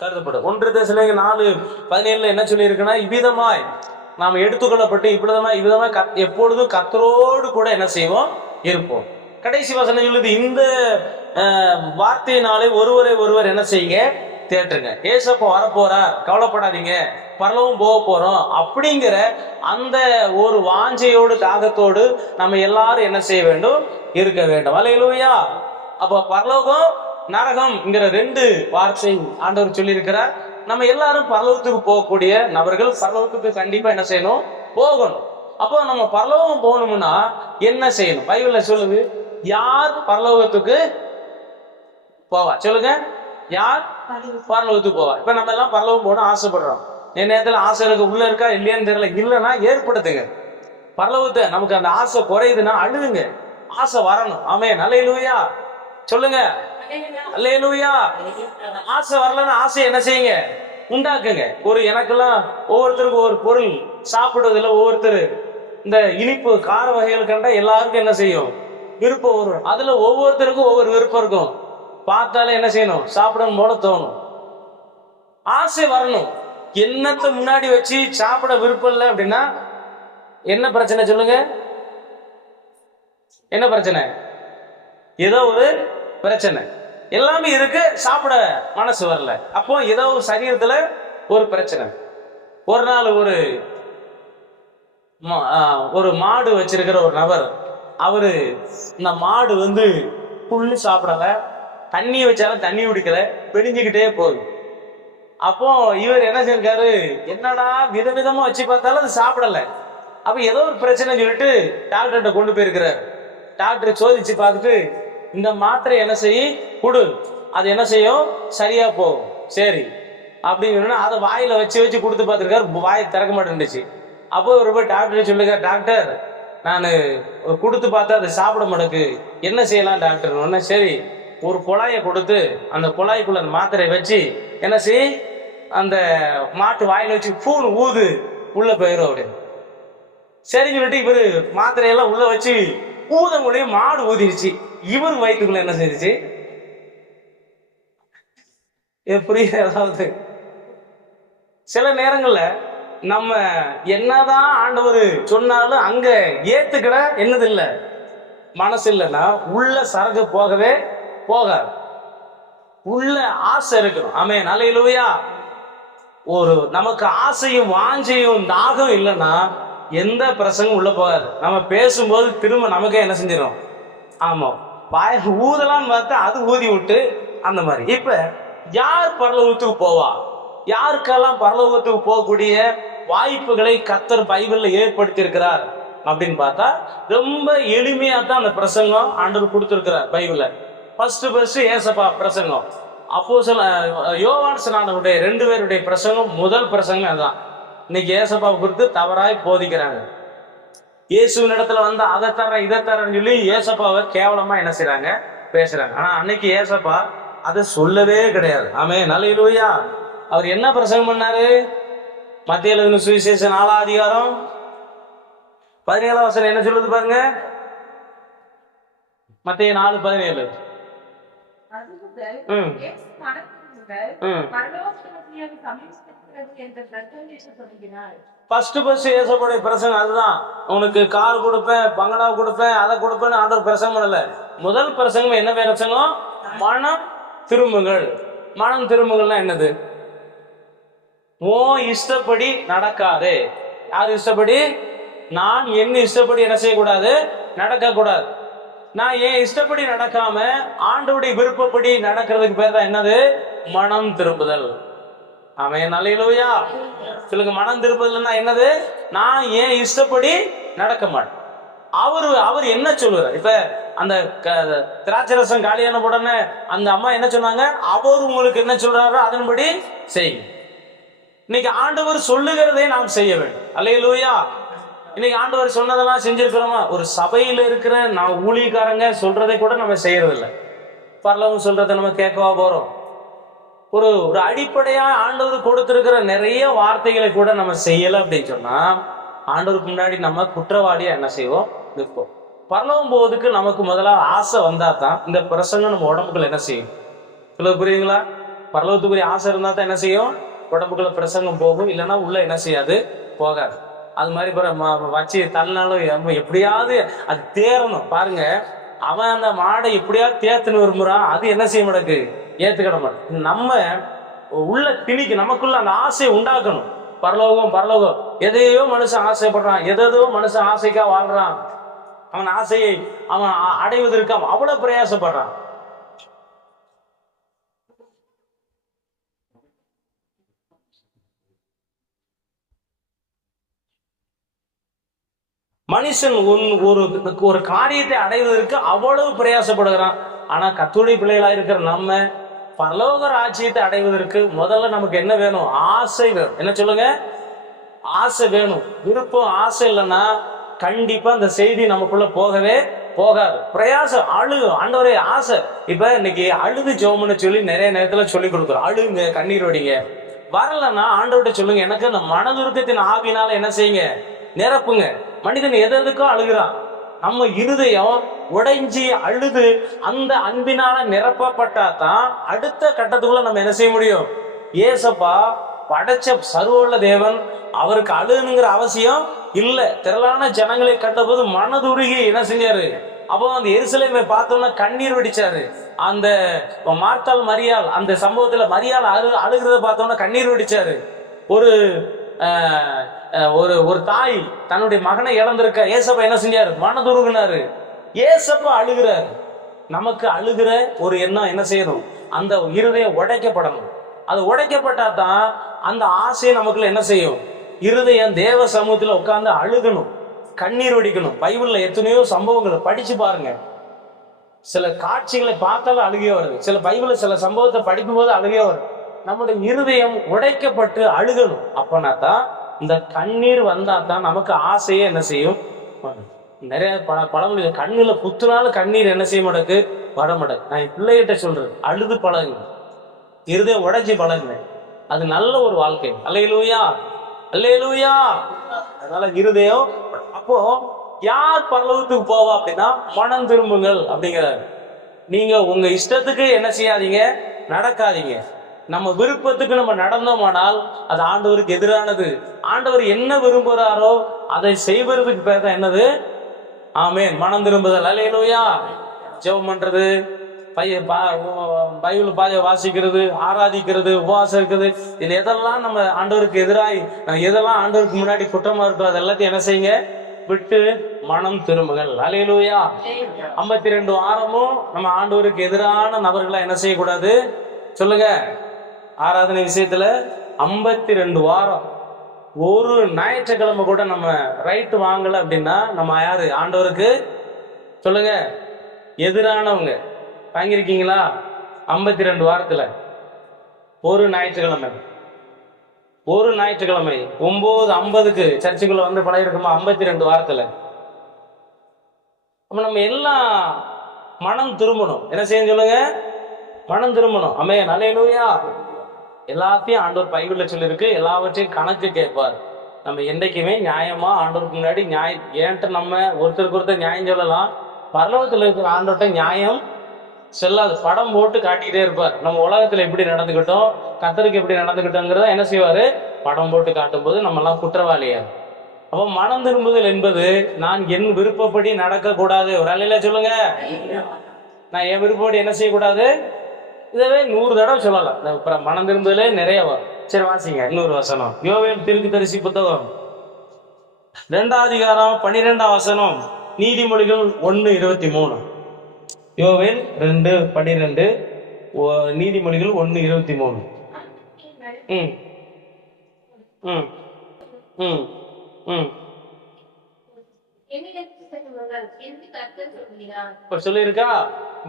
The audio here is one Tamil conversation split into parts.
கருதப்படும். 1 தெசலோனிக்கேயர் 4:17 என்ன சொல்லி இருக்குன்னா, இவ்விதமாய் நாம் எடுத்துக்கொள்ளப்பட்டு இவ்விதமாய் எப்பொழுதும் கர்த்தரோடு கூட என்ன செய்வோம், இருப்போம். கடைசி வசனம் சொல்லுது, இந்த வார்த்தையினாலே ஒருவர் என்ன செய்யுங்க, தேற்றுங்க. ஏசப்பா வரப்போறார், கவலைப்படாதீங்க, பரலோகம் போக போறோம் அப்படிங்கிற அந்த ஒரு வாஞ்சையோடு தாகத்தோடு நம்ம எல்லாரும் என்ன செய்ய வேண்டும், இருக்க வேண்டும். அல்லேலூயா. அப்ப பரலோகம் நரகம்ங்கிற 2 வார்த்தை ஆண்டவர் சொல்லி இருக்கிறார். நம்ம எல்லாரும் பரலோகத்துக்கு போகக்கூடிய நபர்கள், பரலோகத்துக்கு கண்டிப்பா என்ன செய்யணும், போகணும். அப்போ நம்ம பரலோகம் போகணும்னா என்ன செய்யணும்? பைபிள்ல சொல்லுது, யார் பரலோகத்துக்கு போவா? சொல்லுங்க, யார் பரலோகத்துக்கு போவா? இப்ப நம்ம எல்லாம் பரலோகம் போகணும் ஆசைப்படுறோம். நேரத்தில் ஆசை இருக்கு, உள்ள இருக்கா இல்லையான்னு தெரியல. இல்லைன்னா ஏற்படுத்துங்க பரலோகத்தை. நமக்கு அந்த ஆசை குறையுதுன்னா அழுதுங்க, ஆசை வரணும். ஆமென், அல்லேலூயா. சொல்லுங்க, அல்லேலூயா. ஆசை வரலன்னா ஆசை என்ன செய்யுங்க, உண்டாக்குங்க. எனக்கெல்லாம் ஒவ்வொருத்தருக்கும் ஒரு பொருள் சாப்பிடுவதில் ஒவ்வொருத்தர் இந்த இனிப்பு கார வகைகள் கண்டா எல்லாருக்கும் என்ன செய்யும், விருப்பம் வரும். அதுல ஒவ்வொருத்தருக்கும் ஒவ்வொரு விருப்பம் இருக்கும். பார்த்தாலே என்ன செய்யணும், சாப்பிடணும் போல தோணும். ஆசை வரணும். என்னத்தை முன்னாடி வச்சு சாப்பிட விருப்பம் இல்லை அப்படின்னா என்ன பிரச்சனை சொல்லுங்க? என்ன பிரச்சனை? ஏதோ ஒரு பிரச்சனை. எல்லாமே இருக்கு, சாப்பிட மனசு வரல. அப்போ ஏதோ சரீரத்துல ஒரு பிரச்சனை. ஒரு நாள் ஒரு மாடு வச்சிருக்கிற ஒரு நபர், அவரு இந்த மாடு புல்லு சாப்பிடல, தண்ணி வச்சாலும் தண்ணி குடிக்கல, பிடிஞ்சுக்கிட்டே போகுது. அப்போ இவர் என்ன செஞ்சிருக்காரு, என்னடா விதவிதமா வச்சு பார்த்தாலும் அது சாப்பிடல. அப்ப ஏதோ ஒரு பிரச்சனை சொல்லிட்டு டாக்டர்கிட்ட கொண்டு போயிருக்கிறார். டாக்டர் சோதிச்சு பார்த்துட்டு, இந்த மாத்திரை என்ன செய்ய கொடு, அது என்ன செய்யும், சரியா போகும். சரி அப்படின்னு அதை வாயில வச்சு கொடுத்து பார்த்துருக்காரு, வாயை திறக்க மாட்டேன்னுச்சு. அப்போ ஒரு போய் டாக்டர் சொல்லுங்க, டாக்டர் நான் கொடுத்து பார்த்தா அதை சாப்பிட மாட்டேங்குது, என்ன செய்யலாம் டாக்டர்? ஒன்னு சரி, ஒரு குழாயை கொடுத்து அந்த குழாய்க்குள்ள அந்த மாத்திரையை வச்சு என்ன செய், அந்த மாட்டு வாயில வச்சு பூன்னு ஊது, உள்ள போயிடும் அப்படின்னு. சரின்னு சொல்லிட்டு இவரு மாத்திரையெல்லாம் உள்ள வச்சு ஊத முடியும், மாடு ஊதிருச்சு. இவரு வயிற்றுக்குள்ள என்ன செஞ்சிச்சு, புரியுது? அதாவது சில நேரங்கள்ல நம்ம என்னதான் ஆண்டவர் சொன்னாலும் அங்க ஏத்துக்கிட என்னது இல்லை, மனசு இல்லைன்னா உள்ள சரகு போகவே போகாது. உள்ள ஆசை இருக்கணும். ஆமென், அல்லேலூயா. நமக்கு ஆசையும் வாஞ்சையும் தாகம் இல்லைன்னா எந்த பிரசங்கம் உள்ள போகாது. நம்ம பேசும்போது திரும்ப நமக்கே என்ன செஞ்சிடும், ஆமா வாய ஊதலான்னு பார்த்தா அது ஊதி விட்டு அந்த மாதிரி. இப்ப யார் பரலோகத்துக்கு போவா? யாருக்கெல்லாம் பரலோகத்துக்கு போகக்கூடிய வாய்ப்புகளை கர்த்தர் பைபிள்ல ஏற்படுத்தி இருக்கிறார் அப்படின்னு பார்த்தா ரொம்ப எளிமையா தான் அந்த பிரசங்கம் ஆண்டவர் கொடுத்திருக்கிறார் பைபிள்ல. ஃபர்ஸ்ட் ஏசப்பா பிரசங்கம், யோவான் ஸ்நானனுடைய 2 பேருடைய பிரசங்கம், முதல் பிரசங்கம் அதுதான். இன்னைக்கு ஏசப்பாவை குறித்து தவறாய் போதிக்கிறாங்க. இயேசுவின் இடத்துல அதை தர்றேன் இதை தர்றேன்னு சொல்லி ஏசப்பாவை கேவலமா என்ன செய்யறாங்க, பேசுறாங்க. ஆனா அன்னைக்கு ஏசப்பா அதை சொல்லவே கிடையாது. ஆமென், அல்லேலூயா. அவர் என்ன பிரசங்கம் பண்ணாரு? மத்திய எழுதின சுவிசேஷம் 4ஆம் அதிகாரம் 17ஆம் வசனம் என்ன சொல்லுது பாருங்க. மத்திய 4:17. ஏசப்பாவுடைய பிரசங்கம் அதுதான். உனக்கு கார் கொடுப்பேன், பங்களா கொடுப்பேன், அதை கொடுப்பேன்னு ஆண்டவர் பிரசங்கம் பண்ணல. முதல் பிரசங்கம் என்ன பிரசங்கம்? மனம் திரும்புங்கள். மனம் திரும்புகள்னா என்னது? ஓ இஷ்டப்படி நடக்காதே. யார் இஷ்டப்படி? நான் என்ன இஷ்டப்படி என்ன செய்யக்கூடாது, நடக்க கூடாது. நான் ஏன் இஷ்டப்படி நடக்காம ஆண்டவருடைய விருப்பப்படி நடக்கிறதுக்கு பேர் தான் என்னது? மனம் திரும்புதல். ஆமென், அல்லேலூயா. சொல்லுங்க, மனம் திரும்புதல்னா என்னது? நான் ஏன் இஷ்டப்படி நடக்க மாட்டேன். அவர் என்ன சொல்லுறார்? இப்ப அந்த திராட்சை ரசம் காலியான உடனே அந்த அம்மா என்ன சொன்னாங்க? அவர் உங்களுக்கு என்ன சொல்றாரோ அதன்படி செய்யுங்க. இன்னைக்கு ஆண்டவர் சொல்லுகிறதை நாம் செய்ய வேண்டும். அல்லேலூயா. இன்னைக்கு ஆண்டவர் சொன்னதெல்லாம் செஞ்சிருக்கிறோமா? ஒரு சபையில இருக்கிற நான் ஊழியக்காரங்க சொல்றதை கூட நம்ம செய்யறது இல்லை. பரலோகம் சொல்றதை நம்ம கேட்கவா போறோம்? ஒரு அடிப்படையா ஆண்டவர் கொடுத்திருக்கிற நிறைய வார்த்தைகளை கூட நம்ம செய்யல அப்படின்னு சொன்னா ஆண்டவருக்கு முன்னாடி நம்ம குற்றவாளியா என்ன செய்வோம், நிற்போம். பரலோகம் போவதுக்கு நமக்கு முதல்ல ஆசை வந்தா தான் இந்த பிரசங்கம் நம்ம உடம்புக்குள்ள என்ன செய்யும். புரியுங்களா? பரலோகத்துக்குரிய ஆசை இருந்தா தான் என்ன செய்யும், உடம்புக்குள்ள பிரசங்கம் போகும், இல்லைன்னா உள்ள என்ன செய்யாது, போகாது. அது மாதிரி வச்சு தள்ளினாலும் எப்படியாவது அது தேரணும். பாருங்க, அவன் அந்த மாடை எப்படியாவது தேர்த்துன்னு விரும்புறான், அது என்ன செய்ய மாட்டேக்கு, ஏத்துக்கிட மாட்டேன். நம்ம உள்ள திணிக்கு, நமக்குள்ள அந்த ஆசையை உண்டாக்கணும். பரலோகம் பரலோகம், எதையோ மனுஷன் ஆசைப்படுறான், எதோ மனுஷன் ஆசைக்கா வாழ்றான், அவன் ஆசையை அவன் அடைவதற்கு அவன் அவ்வளவு பிரயாசப்படுறான். மனுஷன் ஒரு காரியத்தை அடைவதற்கு அவ்வளவு பிரயாசப்படுகிறான். ஆனா கர்த்தருடைய பிள்ளைகளா இருக்கிற நம்ம பரலோக ராஜ்யத்தை அடைவதற்கு முதல்ல நமக்கு என்ன வேணும், ஆசை வேணும். என்ன சொல்லுங்க, ஆசை வேணும். விருப்பம் ஆசை இல்லைன்னா கண்டிப்பா அந்த செய்தி நமக்குள்ள போகவே போகாது. பிரயாசம், ஆண்டவரே ஆசை. இப்ப இன்னைக்கு அழுது ஜெபம்னு சொல்லி நிறைய நேரத்துல சொல்லி கொடுக்குறோம். அழுங்க, கண்ணீர் வடிங்க. வரலன்னா ஆண்டவர்கிட்ட சொல்லுங்க, எனக்கு அந்த மனதுருக்கத்தின் ஆவினால என்ன செய்யுங்க, நிரப்புங்க. மனிதன் எதுக்கோ அழுகிறான். நம்ம இருதயம் உடைஞ்சி அழுது அந்த அன்பினால நிரப்பப்பட்டாதான் அடுத்த கட்டத்துக்குள்ள நம்ம என்ன செய்ய முடியும். ஏசப்பா படைச்ச சர்வமுள்ள தேவன், அவருக்கு அழுகுங்கிற அவசியம் இல்லை. திரளான ஜனங்களை கண்டபோது மனதுருகி என்ன செஞ்சாரு, அப்போ அந்த எருசலேமை பார்த்தோம்னா கண்ணீர் வெடிச்சாரு. அந்த மார்த்தாள் மரியாள் அந்த சம்பவத்துல மரியாள் அழுகிறத பார்த்தோம்னா கண்ணீர் வெடிச்சாரு. ஒரு ஒரு தாய் தன்னுடைய மகனை இழந்திருக்க ஏசப்பா என்ன செஞ்சாரு, மனதுருகினாரு. ஏசப்பா அழுகிறாரு. நமக்கு அழுகிற ஒரு எண்ணம் என்ன செய்யணும், அந்த இருதயம் உடைக்கப்படணும். அது உடைக்கப்பட்டா தான் அந்த ஆசையை நமக்குள்ள என்ன செய்யும், இருதயம் தேவ சமூகத்துல உட்கார்ந்து அழுகணும், கண்ணீர் வடிக்கணும். பைபிள்ல எத்தனையோ சம்பவங்களை படிச்சு பாருங்க. சில காட்சிகளை பார்த்தாலும் அழுகையா வருது, சில பைபிள்ல சில சம்பவத்தை படிக்கும் போது அழுகையா வருது. நம்முடைய இருதயம் உடைக்கப்பட்டு அழுகணும். அப்பனா தான் இந்த கண்ணீர் வந்தா தான் நமக்கு ஆசையே என்ன செய்யும். நிறைய பழமொழி, கண்ணுல குத்துனாலும் கண்ணீர் என்ன செய்ய மாட்டேக்கு, வர மாட்டேன். நான் என் பிள்ளைகிட்ட சொல்றது, அழுது பழகுங்க, இருதயம் உடைச்சி பழகுங்க. அது நல்ல ஒரு வாழ்க்கை. அல்லேலூயா, அல்லேலூயா. அதனால இருதயம். அப்போ யார் பரலோகத்துக்கு போவா அப்படின்னா, மனம் திரும்புங்கள் அப்படிங்கிறாரு. நீங்க உங்க இஷ்டத்துக்கு என்ன செய்யாதீங்க, நடக்காதீங்க. நம்ம விருப்பத்துக்கு நம்ம நடந்தோமானால் அது ஆண்டவருக்கு எதிரானது. ஆண்டவர் என்ன விரும்புகிறாரோ அதை செய்வதற்கு பேர் தான் என்னது, ஆமென், மனம் திரும்புதல். அல்லேலூயா. ஜெபம் பண்றது, பைபிள் வாசிக்கிறது, ஆராதிக்கிறது, உபவாசம் இருக்குது, இதுல எதெல்லாம் நம்ம ஆண்டவருக்கு எதிராய், எதெல்லாம் ஆண்டவருக்கு முன்னாடி குற்றமா இருக்கோ அது எல்லாத்தையும் என்ன செய்யுங்க, விட்டு மனம் திரும்புகள். அல்லேலூயா. 52 வாரமும் நம்ம ஆண்டவருக்கு எதிரான நபர்களை என்ன செய்யக்கூடாது சொல்லுங்க. ஆராதனை விஷயத்துல 52 வாரம் ஒரு ஞாயிற்றுக்கிழமை கூட நம்ம ரைட்டு வாங்கல அப்படின்னா நம்ம யாரு, ஆண்டவருக்கு சொல்லுங்க எதிரானவங்க. வாங்கியிருக்கீங்களா? 52 வாரத்துல ஒரு ஞாயிற்றுக்கிழமை 9:50 சர்ச்சுக்குள்ள வந்து பழகி இருக்குமா? 52 வாரத்துல. அப்ப நம்ம எல்லாம் மனம் திரும்பணும். என்ன செய்ய சொல்லுங்க, மனம் திரும்பணும். ஆமென், அல்லேலூயா. எல்லாத்தையும் ஆண்டவர் பைபிள்ல சொல்லியிருக்கு, எல்லாவற்றையும் கணக்கு கேட்பார். நம்ம என்றைக்குமே நியாயமா ஆண்டவருக்கு முன்னாடி ஏன்ட்டு நம்ம ஒருத்தருக்கு நியாயம் சொல்லலாம். பரலோகத்துல இருக்கிற ஆண்டவர்கிட்ட நியாயம் செல்லாது. படம் போட்டு காட்டிக்கிட்டே இருப்பார். நம்ம உலகத்துல எப்படி நடந்துக்கிட்டோம், கர்த்தருக்கு எப்படி நடந்துக்கிட்டோங்கிறத என்ன செய்வாரு, படம் போட்டு காட்டும் போது நம்ம எல்லாம் குற்றவாளியா. அப்போ மனம் திரும்புதல் என்பது நான் என் விருப்பப்படி நடக்க கூடாது. ஒரு அலையில சொல்லுங்க, நான் என் விருப்பப்படி என்ன செய்யக்கூடாது. இதவே 100 தடவை சொல்லலாம். மனம் திரும்புதலே நிறைய வரும். சரி, வாசிங்க இன்னொரு வசனம். யோவேல் தீர்க்கதரிசி புத்தகம் 2ஆம் அதிகாரம் 12ஆம் வசனம், நீதிமொழிகள் 1:23. யோவேல் 2:12, நீதிமொழிகள் 1:23. சொல்லியிருக்கா.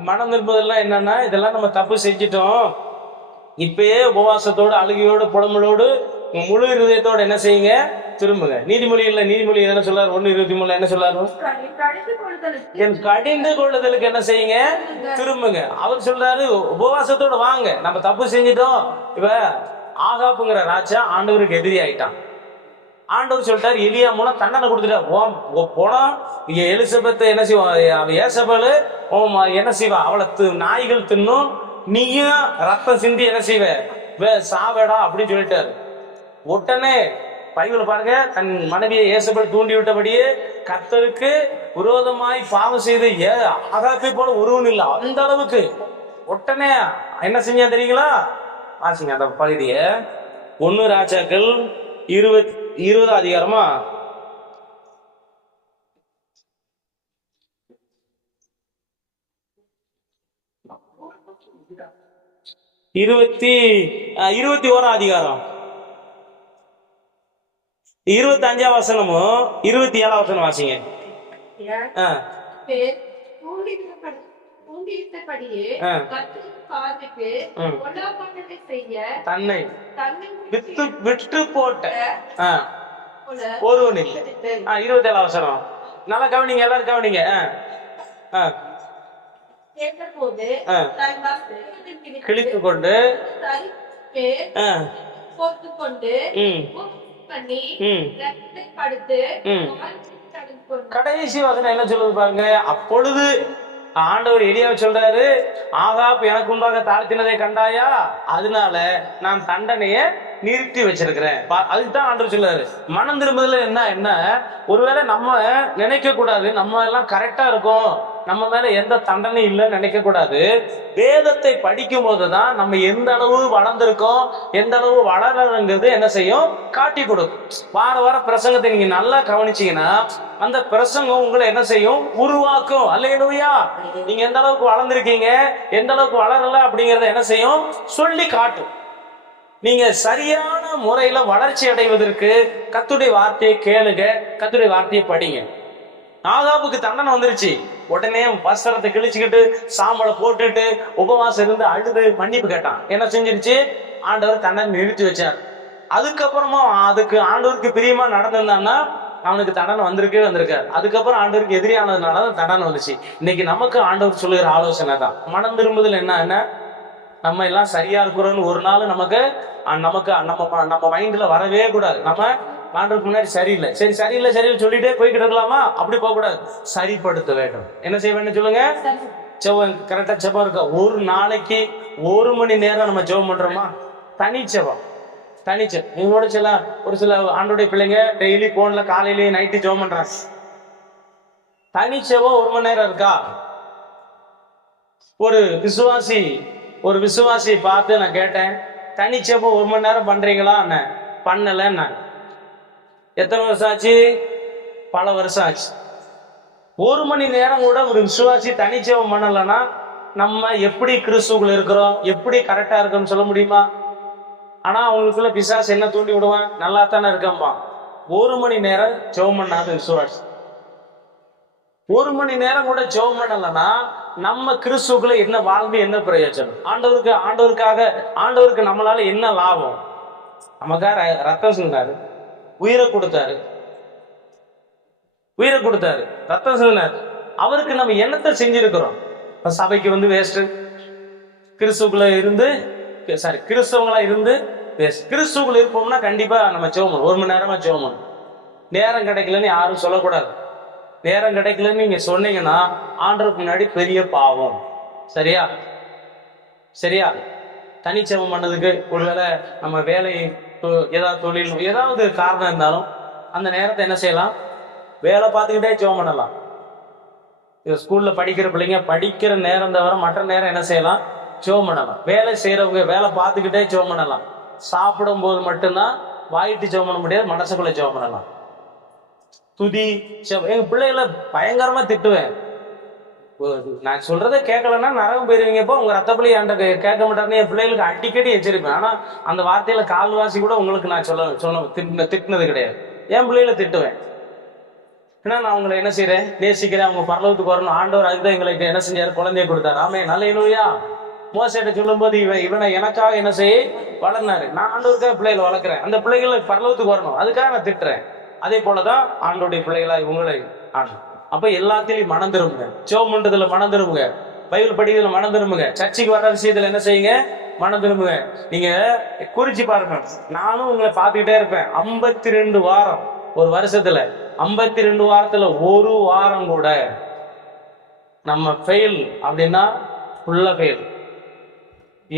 மனம் திரும்புதெல்லாம் என்னன்னா, இதெல்லாம் நம்ம தப்பு செஞ்சிட்டோம், இப்பயே உபவாசத்தோடு அழுகையோடு புலம்பலோடு முழு இருதயத்தோட என்ன செய்யுங்க, திரும்புங்க. நீதிமொழி என்ன சொல்லாரு, 1:23 என்ன சொல்லாரு, என் கடிந்து கொள்ளுதலுக்கு என்ன செய்யுங்க, திரும்புங்க. அவர் சொல்றாரு உபவாசத்தோட வாங்க. நம்ம தப்பு செஞ்சிட்டோம். இப்ப ஆகாப்புங்கிற ராஜா ஆண்டவருக்கு எதிரி ஆயிட்டான். ஆண்டவர் சொல்லிட்டாரு, எலியா மூலம் தண்டனை கொடுத்துட்டா போனா எலிசபெத் என்ன செய்வா, ஏசபேல் என்ன செய்வா, அவளை நாய்கள் தின்னும், நீயும் ரத்தம் சிந்தி என்ன செய்வ, சாவேடா அப்படின்னு சொல்லிட்டாரு. உடனே பைபிள் பாருங்க, தன் மனைவியை ஏசபேல் தூண்டி விட்டபடியே கர்த்தருக்கு விரோதமாய் பாவம் செய்து ஆகாப்பை போல ஒருவன் இல்லை, அந்த அளவுக்கு. உடனே என்ன செஞ்சா தெரியுங்களா? வாசிங்க அந்த பகுதிய. 1 ராஜாக்கள் 20 அதிகாரமா 21 அதிகாரம் 25 வசனமும் 27 வசனம் வாசிங்க. தன்னை விட்டு போட்ட ஒருவன் இல்லை. 27 அவசரம் நல்லா கவனிங்க, எல்லாரும் கவனிங்க. கிழித்து கொண்டு கடைசி வசனம் என்ன சொல்லுது பாருங்க. அப்பொழுது ஆண்டவர் எலியாவை சொல்றாரு, ஆகாப் எனக்கு முன்பாக தாழ்த்தினதை கண்டாயா, அதனால நான் தண்டனைய நிறுத்தி வச்சிருக்கிறேன். அதுக்குதான் ஆண்டவர் சொல்றாரு. மனம் திரும்புதல் என்ன, ஒருவேளை நம்ம நினைக்க கூடாது நம்ம எல்லாம் கரெக்டா இருக்கும், நம்ம மேல எந்த தண்டனை இல்லைன்னு நினைக்க கூடாது. வேதத்தை படிக்கும் போதுதான் நம்ம எந்த அளவு வளர்ந்திருக்கோம், எந்த அளவு வளர்றதுங்கிறது என்ன செய்யும், காட்டி கொடுக்கும். வார பிரசங்கத்தை நீங்க நல்லா கவனிச்சீங்கன்னா அந்த பிரசங்கம் உங்களை என்ன செய்யும், உருவாக்கும். அல்லேலூயா. நீங்க எந்த அளவுக்கு வளர்ந்துருக்கீங்க, எந்த அளவுக்கு வளரல அப்படிங்கறத என்ன செய்யும், சொல்லி காட்டும். நீங்க சரியான முறையில வளர்ச்சி அடைவதற்கு கர்த்தருடைய வார்த்தையை கேளுங்க, கர்த்தருடைய வார்த்தையை படிங்க. ஆகாபுக்கு தண்டனை வந்துருச்சு. உடனே வஸ்திரத்தை கிழிச்சுக்கிட்டு சாம்பலை போட்டுட்டு உபவாசம் இருந்து அழுது மன்னிப்பு கேட்டான். என்ன செஞ்சிருச்சு, ஆண்டவர் தண்டனை நிறுத்தி வச்சார். அதுக்கப்புறமா அதுக்கு ஆண்டவருக்கு பிரியமா நடந்திருந்தான்னா அவனுக்கு தண்டனை வந்திருக்காரு. அதுக்கப்புறம் ஆண்டவருக்கு எதிரியானதுனாலதான் தண்டனை வந்துச்சு. இன்னைக்கு நமக்கு ஆண்டவர் சொல்லுகிற ஆலோசனை தான் மனம் திரும்புதல். என்ன நம்ம எல்லாம் சரியா இருக்கிறோம்னு ஒரு நாள் நமக்கு நம்ம மைண்ட்ல வரவே கூடாது. நம்ம ஆண்டவருக்கு முன்னாடி சரியில்லை சொல்லிட்டே போய்கிட்டு இருக்கலாமா? அப்படி போக கூடாது, சரிப்படுத்த வேண்டும். என்ன செய்ய வேண்டும் சொல்லுங்க. செவம் கரெக்டா செவம் இருக்கா? ஒரு நாளைக்கு 1 மணி நேரம் நம்ம ஜெபம் பண்றோமா? தனிச்செவம். இவங்களோட ஒரு சில ஆண்டோடைய பிள்ளைங்க டெய்லி போன்ல காலையிலேயே நைட்டு ஜெபம் பண்றாங்க. தனிச்செவம் 1 மணி நேரம் இருக்கா? ஒரு விசுவாசி பார்த்து நான் கேட்டேன், தனிச்செவம் 1 மணி நேரம் பண்றீங்களா? பண்ணல. எத்தனை வருஷம் ஆச்சு? பல வருஷம் ஆச்சு. 1 மணி நேரம் கூட ஒரு விசுவாசி தனிச்செவம் பண்ணலன்னா நம்ம எப்படி கிறிஸ்துக்குள்ள இருக்கிறோம், எப்படி கரெக்டா இருக்கோம்னு சொல்ல முடியுமா? ஆனா அவங்களுக்குள்ள பிசாசு என்ன தூண்டி விடுவான், நல்லா தானே இருக்கம்பா. 1 மணி நேரம் ஜெபம் பண்ணாத விசுவாசி 1 மணி நேரம் கூட ஜெபம் பண்ணலன்னா நம்ம கிறிஸ்துக்குள்ள என்ன வாழ்ந்து என்ன பிரயோஜனம்? ஆண்டவருக்கு நம்மளால என்ன லாபம்? நமக்காக ரத்தம் சிந்தினாரு, உயிரை கொடுத்தாரு, ரத்தம் சிந்தினாரு. அவருக்கு நம்ம என்னத்தை செஞ்சிருக்கிறோம்? சபைக்கு வந்து வேஸ்ட், கிறிஸ்துக்குள்ள இருந்து கிறிஸ்தவங்களா இருந்து வேஸ்ட். கிறிஸ்துக்குள்ள இருப்போம்னா கண்டிப்பா நம்ம ஜெபம் பண்ணணும். 1 மணி நேரமா ஜெபம் பண்ணணும். நேரம் கிடைக்கலன்னு யாரும் சொல்லக்கூடாது. நேரம் கிடைக்கலன்னு நீங்க சொன்னீங்கன்னா ஆண்டவருக்கு முன்னாடி பெரிய பாவம். சரியா? தனிச்செவம் பண்ணதுக்கு ஒருவேளை நம்ம வேலை, ஏதாவது தொழில், ஏதாவது காரணம் இருந்தாலும் அந்த நேரத்தை என்ன செய்யலாம், வேலை பார்த்துக்கிட்டே ஜெபம் பண்ணலாம். ஸ்கூல்ல படிக்கிற பிள்ளைங்க படிக்கிற நேரம் தவிர மற்ற நேரம் என்ன செய்யலாம், ஜெபம் பண்ணலாம். வேலை செய்யறவங்க வேலை பார்த்துக்கிட்டே ஜெபம் பண்ணலாம். சாப்பிடும் போது மட்டும்தான் வாயிட்டு ஜெபம் பண்ண முடியாது, மனசுக்குள்ள ஜெபம் பண்ணலாம். துதி எங்க பிள்ளைகளை பயங்கரமா திட்டுவேன். நான் சொல்றதை கேட்கலன்னா நரகம் போயிருவீங்கப்போ, உங்க ரத்தப்பள்ளி என்கிட்ட கேட்க மாட்டாருன்னு என் பிள்ளைகளுக்கு அடிக்கடி எச்சரிப்பேன். ஆனா அந்த வார்த்தையில கால்வாசி கூட உங்களுக்கு நான் திட்டினது கிடையாது. என் பிள்ளைகளை திட்டுவேன். ஏன்னா நான் அவங்களை என்ன செய்யறேன், நேசிக்கிறேன், அவங்க பரலோகத்துக்கு வரணும். ஆண்டவர் அதுதான் எங்களுக்கு என்ன செஞ்சாரு, குழந்தைய கொடுத்தாரு. ஆமே, நல்ல இல்லையா? மோசைட்ட சொல்லும் போது இவனை எனக்காக என்ன செய்ய வளர்னாரு. நான் ஆண்டவருக்காக பிள்ளைகளை வளர்க்குறேன். அந்த பிள்ளைகளை பரலோகத்துக்கு வரணும், அதுக்காக நான் திட்டுறேன். அதே போலதான் ஆண்டோடைய பிள்ளைகளா இவங்களை ஆண்டோம். அப்ப எல்லாத்திலையும் மனம் திரும்புங்க. ஜெபம் பண்றதுல மனம் திரும்புங்க, பைபிள் படிக்கிறதுல மனம் திரும்புங்க, சர்ச்சைக்கு வர்ற விஷயத்துல என்ன செய்யுங்க, மனம் திரும்புங்க. நீங்க குறிச்சு பாருங்க, நானும் உங்களை பார்த்துக்கிட்டே இருப்பேன். 52 வாரம் ஒரு வருஷத்துல, 52 வாரத்துல ஒரு வாரம் கூட நம்ம ஃபெயில் அப்படின்னா ஃபுல்லா ஃபெயில்.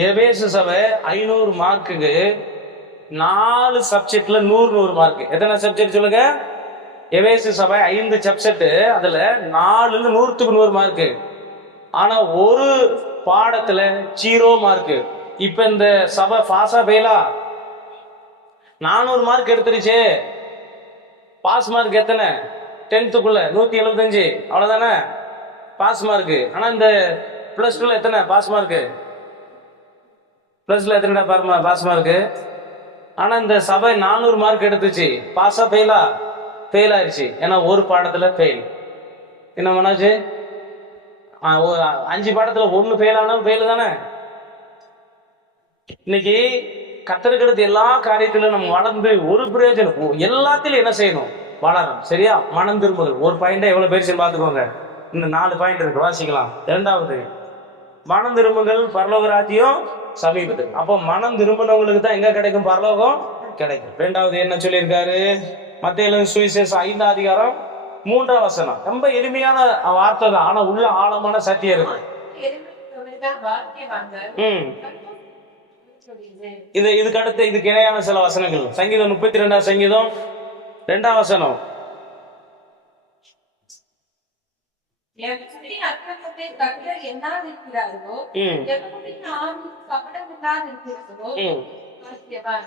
எபேசு சபை 500 மார்க்குக்கு 4 சப்ஜெக்ட்ல 100 மார்க். எத்தனை சப்ஜெக்ட் சொல்லுங்க? எபேசு சபை 5 சப்ஜெக்ட், அதுல 4ல 100க்கு 100 மார்க்கு. ஆனா ஒரு பாடத்துல 0 மார்க்கு. இப்ப இந்த சபை பாஸா ஃபெயிலா? 400 மார்க் எடுத்துருச்சு. பாஸ் மார்க் எத்தனை? 10th 175, அவ்வளவுதானே பாஸ் மார்க்கு. ஆனா இந்த +2 எத்தனை பாஸ் மார்க்கு? +2 எத்தனை பாஸ் மார்க்கு? ஆனா இந்த சபை 400 மார்க் எடுத்துச்சு. பாஸா ஃபெயிலா? ஃபெயில் ஆயிடுச்சு. ஏன்னா ஒரு பாடத்துல ஃபெயில். என்ன பண்ணாச்சு? 5 பாடத்துல 1 ஃபெயில் ஆனாலும் ஃபெயில் தானே. இன்னைக்கு கத்தருக்கிறது எல்லா காரியத்திலும் நம்ம வளர்ந்து ஒரு பிரயோஜனம், எல்லாத்திலும் என்ன செய்யணும்? வளரணும். சரியா? மனம் திரும்புதல் ஒரு பாயிண்ட் எவ்வளவு பேர் பார்த்துக்கோங்க. இந்த 4 பாயிண்ட் இருக்கு, வாசிக்கலாம். 2வது மனம் திரும்புங்கள், பரலோக ராஜ்யம் சமீபத்து. அப்போ மனம் திரும்பினவங்களுக்கு தான் எங்க கிடைக்கும்? பரலோகம் கிடைக்கும். 2வது என்ன சொல்லியிருக்காரு? மத்தேயு சுவிசேஷம் 5ஆம் அதிகாரம் 3ஆம் வசனம். ரொம்ப எளிமையான வார்த்தை தான், ஆனா உள்ள ஆழமான சத்தியம் இருக்கு. இதுக்கு அடுத்து இதுக்கு இணையான சில வசனங்கள். சங்கீதம் 32ஆம் சங்கீதம் 2ஆம் வசனம்.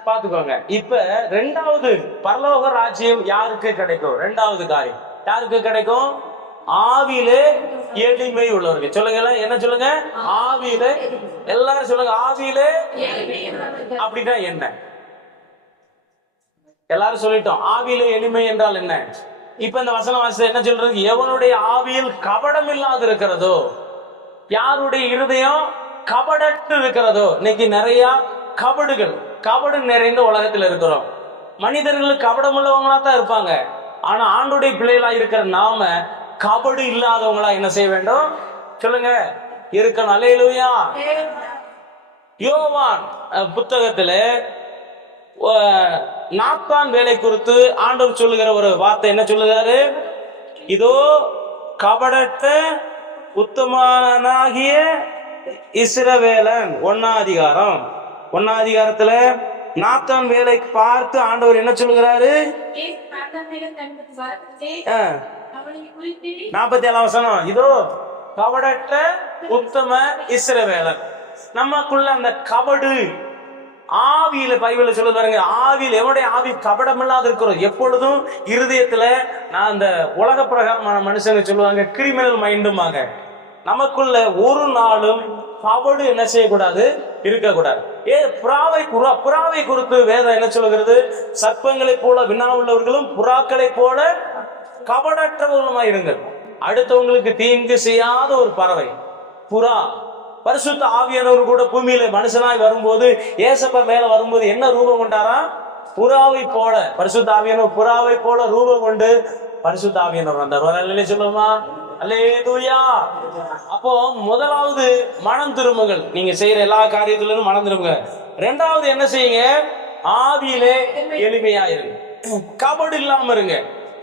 பாத்துக்கோங்க. இப்ப 2வது பரலோக ராஜ்யம் யாருக்கு கிடைக்கும்? 2வது காரியம் யாருக்கு கிடைக்கும்? ஆவியிலே எளிமை உள்ளவர்கள். சொல்லுங்க, என்ன சொல்லுங்க? ஆவியிலே. எல்லாரும் சொல்லுங்க, ஆவியிலே. அப்படின்னா என்ன? எல்லாரும் சொல்லிட்டோம். ஆவியிலே எளிமை என்றால் என்ன? இப்ப இந்த வசன வாசம் என்ன சொல்றது? எவனுடைய ஆவியில் கபடம் இல்லாது இருக்கிறதோ, யாருடைய இருதயம் கபடற்று இருக்கிறதோ. இன்னைக்கு நிறைய கபடு நிறைந்த உலகத்தில் இருக்கிறோம். மனிதர்கள் கபடம் உள்ளவங்களா தான் இருப்பாங்க. ஆனா ஆண்டுடைய பிள்ளைகளா இருக்கிற நாம கபடு இல்லாதவங்களா என்ன செய்ய வேண்டும்? சொல்லுங்க, இருக்கணும். அல்லேலூயா. யோவான் புத்தகத்துல நாத்தான் வேலை குறித்து ஆண்டவர் சொல்லுகிற ஒரு வார்த்தை என்ன சொல்லுகிறாரு? இதோ கபடற்ற உத்தமனாகிய இஸ்ரவேலன். 1ஆம் அதிகாரம் 1ஆம் அதிகாரத்துல நாத்தான் வேலை பார்த்து ஆண்டவர் என்ன சொல்லுகிறாரு? 47ஆம் வசனம். இதோ கபடற்ற உத்தம இஸ்ரவேலன். நமக்குள்ள அந்த கபடு ஆவியில பைபிள்ல சொல்ல பாருங்க. ஆவியில் எவனுடைய ஆவி கபடம் இல்லாத இருக்கிறோம். எப்பொழுதும் இருதயத்துல நான் அந்த உலக பிரகாரமான மனுஷங்க சொல்லுவாங்க கிரிமினல் மைண்டுமாங்க. நமக்குள்ள ஒரு நாளும் கபடு என்ன செய்யக்கூடாது? இருக்கக்கூடாது. புறாவை குறித்து வேதம் என்ன சொல்லுகிறது? சர்ப்பங்களை போல வினா உள்ளவர்களும் புறாக்களை போல கபடற்றவர்களுமாய் இருங்கள். அடுத்தவங்களுக்கு தீங்கு செய்யாத ஒரு பறவை புறா. பரிசுத்த ஆவியானவர் கூட பூமியில மனுஷனாய் வரும்போது, ஏசப்பா மேல வரும்போது என்ன ரூபம் கொண்டாரா? புறாவை போல. பரிசுத்த ஆவியானவர் புறாவை போல ரூபம் கொண்டு பரிசுத்த ஆவியானவர் வந்தார். அல்லேலூயா சொல்லுமா? அல்லேலூயா. அப்போ முதலாவது மனம் திரும்புங்கள். நீங்க செய்யற எல்லா காரியத்திலும் மனம் திரும்புங்க. 2வது என்ன செய்யுங்க? ஆவியிலே எளிமையா இருங்க. கபடு இல்லாம இருங்க.